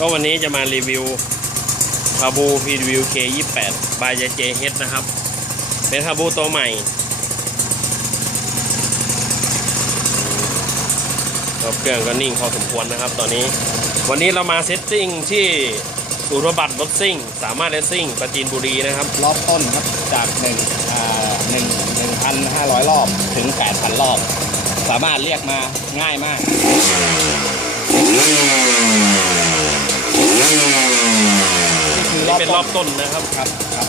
ก็วันนี้จะมารีวิวคาบู PW K28 บาย JJH นะครับ เป็นคาบูตัวใหม่ก็เครื่องก็นิ่งพอสมควรนะครับตอนนี้ วันนี้เรามาเซตติ้งที่ศูนย์บำบัดรถซิ่ง สามารถเลสซิ่งประจีนบุรีนะครับ รอบต้นครับจากหนึ่งหนึ่งหนึ่งพันห้าร้อยรอบถึงแปดพันรอบ สามารถเรียกมาง่ายมาก คื อรนี่อบเป็นรอบต้นนะครับครับครับ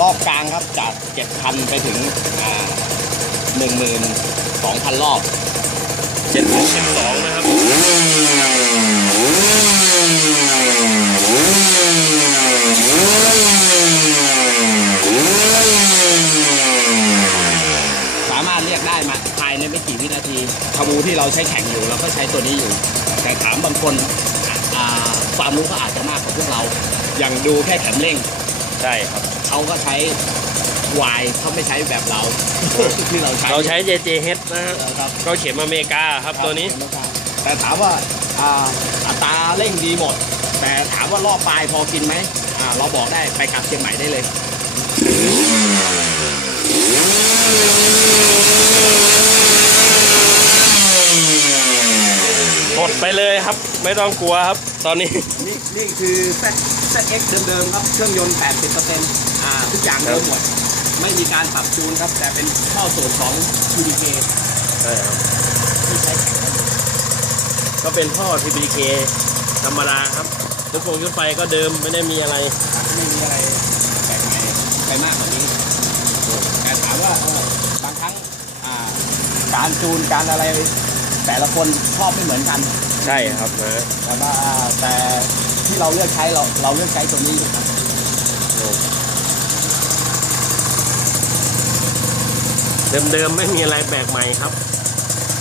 รอบกลางครับจากเจ็ดพันไปถึงอ่าหนึ่งหมื่นสองพันรอบ772นะครับสามารถเรียกได้มาภายในไม่กี่วินาทีขบูที่เราใช้แข่งอยู่เราก็ใช้ตัวนี้อยู่ แต่ถามบางคนอ่า ความรู้ก็อาจจะมากกว่าพวกเรา อย่างดูแค่แข็มเร่งใช่ครับ เขาก็ใช้วายเขาไม่ใช้แบบเรา ที่เราใช้เราใช้ JJH นะฮะครับก็เข็มอเมริกาครับตัวนี้ แต่ถามว่าอ่าอัตราเร่งดีหมด แต่ถามว่ารอบปลายพอกินไหมอ่าเราบอกได้ไปกลับเชียงใหม่ได้เลย ไปเลยครับ ไม่ต้องกลัวครับ ตอนนี้ นี่นี่คือ Z ZX เดิมๆครับ เครื่องยนต์ 80%อ่าทุกอย่างเดิมหมด ไม่มีการปรับจูนครับ แต่เป็นข้อสูตรของ PDK ใช่ครับที่ใช้แข่งกันอยู่ก็เป็นท่อ TPK ธรรมดาครับชุดฟงชุดไฟก็เดิมไม่ได้มีอะไรครับไม่มีอะไรแปลกใหม่ไปมากกว่านี้ แต่ถามว่าเออบางครั้งอ่าการจูนการอะไร แต่ละคนชอบไม่เหมือนกัน ใช่ครับนะแต่ว่าแต่ที่เราเลือกใช้เราเราเลือกใช้ตัวนี้อยู่ครับเดิมๆไม่มีอะไรแปลกใหม่ครับ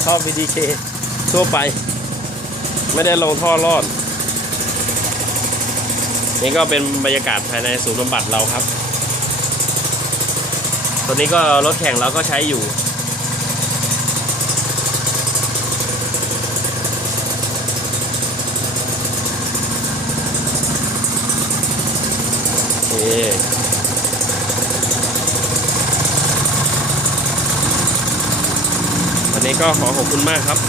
ท่อ PDK ทั่วไป ไม่ได้ลงท่อรอด นี่ก็เป็นบรรยากาศภายในศูนย์บำบัดเราครับ ตัวนี้ก็รถแข่งเราก็ใช้อยู่ โอเค วันนี้ก็ขอขอบคุณมากครับ